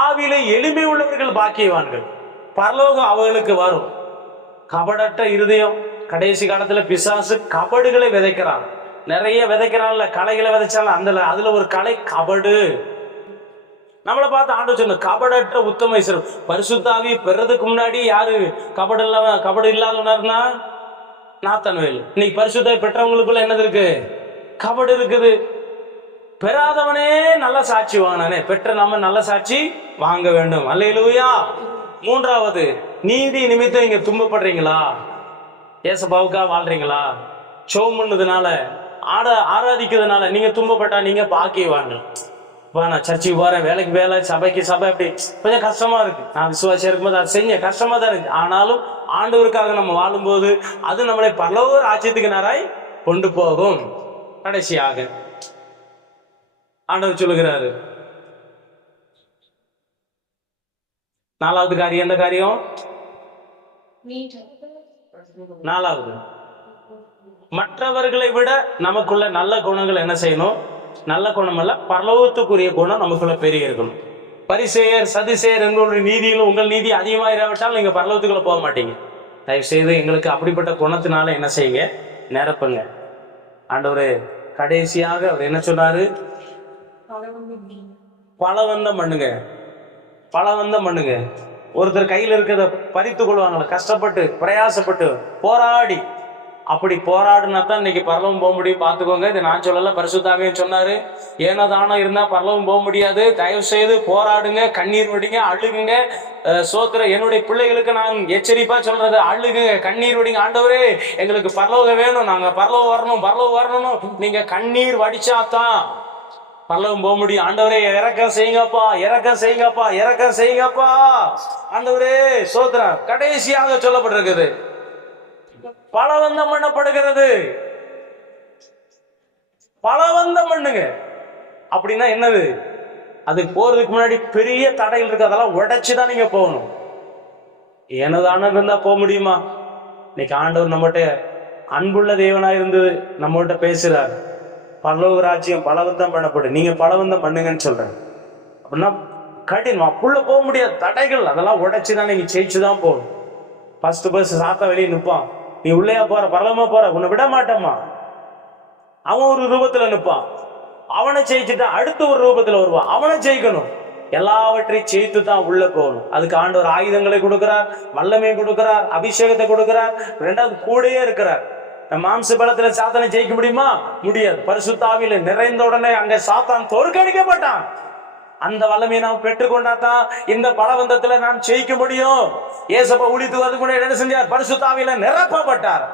ஆவில எளிமை உள்ளவர்கள் பாக்கியவான்கள், பரலோகம் அவர்களுக்கு வரும். கபடற்ற இருதயம். கடைசி காலத்துல பிசாசு கபடுகளை விதைக்கிறான். நிறைய விதைக்கிறான்ல, களைகளை விதைச்சாலும் அதுல ஒரு கலை கபடு. நம்மளை பார்த்து ஆண்டவர் சொன்ன கபடற்ற உத்தம இஸ்ரவேல். பரிசுத்தாவி பெறதுக்கு முன்னாடி யாரு கபடு இல்லாதவனா? நாத்தான்வேல். இன்னைக்கு பரிசுத்தாவி பெற்றவங்களுக்குள்ள என்னது இருக்கு? கபடு இருக்குது. பெறாதவனே நல்ல சாட்சி வாங்கினானே, பெற்ற நம்ம நல்ல சாட்சி வாங்க வேண்டும். அல்லேலூயா. 3வது, நீதி நிமித்தம் நீங்க துன்பப்படுறீங்களா? ஏசப்பாவுக்கா வாழ்றீங்களா? சோம் பண்ணதுனால, ஆராதிக்கிறதுனால நீங்க துன்பப்பட்டா நீங்க பாக்கியவாங்க. நான் சர்ச்சுக்கு போறேன், வேலைக்கு வேலை, சபைக்கு சபை, அப்படி கொஞ்சம் கஷ்டமா இருக்கு. நான் விசுவாசியா இருக்கும்போது அது செஞ்ச கஷ்டமா தான் இருக்கு. ஆனாலும் ஆண்டவருக்காக நம்ம வாழும்போது அது நம்மளை பரலோக ராஜ்யத்துக்கு நேராய் கொண்டு போகும். கடைசியாக ஆண்டவர் சொல்லுகிறாரு, 4வது காரியம். எந்த காரியம்? 4வது, மற்றவர்களை விட நமக்குள்ள நல்ல குணங்கள் என்ன செய்யணும்? நல்ல குணம் அல்ல, பரலோகத்துக்குரிய குணம் நமக்குள்ள பெரிய இருக்கணும். பரிசேயர் சதுசேயர் எங்களுடைய நீதியிலும் உங்கள் நீதி அதிகமாயிராவிட்டால் நீங்க பரலோகத்துக்குள்ள போக மாட்டீங்க. தயவு செய்து எங்களுக்கு அப்படிப்பட்ட குணத்தினால என்ன செய்யுங்க? நிரப்புங்க. ஆண்டவரே, கடைசியாக அவர் என்ன சொன்னாரு? பலவந்தம் பண்ணுங்க, பலவந்தம் பண்ணுங்க. ஒருத்தர் கையில இருக்கிறத பறித்து கொள்வாங்கள, கஷ்டப்பட்டு பிரயாசப்பட்டு போராடி. அப்படி போராடுனா தான் இன்னைக்கு பரலவம் போக முடியும். பார்த்துக்கோங்க, இது நான் சொல்லல, பரிசுத்தாவே சொன்னாரு. ஏனோ தானோ இருந்தா பரலவம் போக முடியாது. தயவு செய்து போராடுங்க, கண்ணீர் வடிங்க, அழுகுங்க. சோத்திர என்னுடைய பிள்ளைகளுக்கு நான் எச்சரிப்பா சொல்றது, அழுகுங்க, கண்ணீர் வடிங்க. ஆண்டவரே எங்களுக்கு பரலோகம் வேணும், நாங்க பரலோகம் வரணும், பரலோகம் வரணும். நீங்க கண்ணீர் வடிச்சாதான் பரலோகம் போக முடியும். ஆண்டவரே இறக்கம் செய்யுங்கப்பா, இறக்கம் செய்யுங்கப்பா, இறக்கம் செய்யுங்கப்பா. ஆண்டவரே சோத்திரம். கடைசியாக சொல்லப்பட்டிருக்குது, பலவந்தம் பண்ணப்படுகிறது. பலவந்தம் பண்ணுங்க அப்படின்னா என்னது? அதுக்கு போறதுக்கு முன்னாடி பெரிய தடைகள் இருக்கு, அதெல்லாம் உடைச்சுதான் நீங்க போகணும். எனதான இருந்தா போக முடியுமா? இன்னைக்கு ஆண்டவர் நம்மகிட்ட அன்புள்ள தேவனா இருந்து நம்மகிட்ட பேசுறார். பரலோக ராஜ்யம் பலவந்தம் பண்ணப்படும், நீங்க பலவந்தம் பண்ணுங்கன்னு சொல்றேன். அப்படின்னா கடினம், அப்புள்ள போக முடியாது. தடைகள் அதெல்லாம் உடைச்சுதான் நீங்க ஜெயிச்சுதான் போகணும். ஃபர்ஸ்ட் பஸ் சாத்தா வெளியே நிற்பான், நீ உள்ளேயா போற, பரலமா போற, உன்னை விட மாட்டோமா. அவன் ஒரு ரூபத்துல நிற்பான், அவனை ஜெயிச்சுட்டா அடுத்த ஒரு ரூபத்துல வருவான், அவனை ஜெயிக்கணும். எல்லாவற்றையும் ஜெயித்து தான் உள்ள போகணும். அதுக்கு ஆண்டவர் ஆயுதங்களை கொடுக்கிறார், வல்லமையை கொடுக்கிறார், அபிஷேகத்தை கொடுக்கிறார். ரெண்டாவது கூடயே இருக்கிறார். மாம்ச பலத்துல சாத்தானை ஜெயிக்க முடியுமா? முடியாது. பரிசுத்த ஆவியில நிறைந்த உடனே அங்க சாத்தான் தோற்கடிக்கப்பட்டான். அந்த வல்லமையை நாம் பெற்றுக்கொண்டாதான் இந்த பலவந்தத்துல நாம் ஜெயிக்க முடியும். ஏசப்பா ஊழியத்துக்கு அதுக்கு முன்னாடி என்ன செஞ்சார்? பரிசுத்த ஆவியில நிரப்பப்பட்டார்.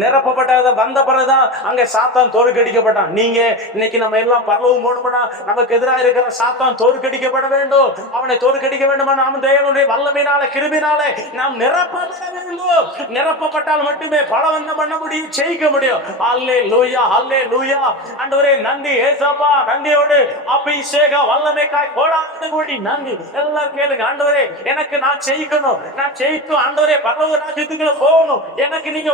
நிரப்பப்பட்டத வந்த பிறகுதான் அங்க சாத்தான் தோற்கடிக்கப்பட்டான். நீங்க இன்னைக்கு நம்ம எல்லாம் பரலோகம் போகணும்னா நமக்கு எதிராக இருக்கிற சாத்தான் தோற்கடிக்கப்பட வேண்டும். அவனை தோற்கடிக்க வேண்டுமா? நாம் தேவனுடைய வல்லமையினால கிருபையினால நாம் நிரப்பப்பட வேண்டும். நிரப்பப்பட்டால் மட்டுமே பலவந்தம் பண்ண முடியும், ஜெயிக்க முடியும். அல்லேலூயா, அல்லேலூயா. ஆண்டவரே நன்றி ஏசப்பா, நன்றியோடு அபிஷேக வல்லமைக்காய் கோடான கோடி நன்றி. எல்லாரும் கேளுங்க, ஆண்டவரே எனக்கு நான் ஜெயிக்கணும், நான் ஜெயிக்கும் ஆண்டவரே பரலோக ராஜ்யத்துக்குள்ள போகணும், எனக்கு நீங்க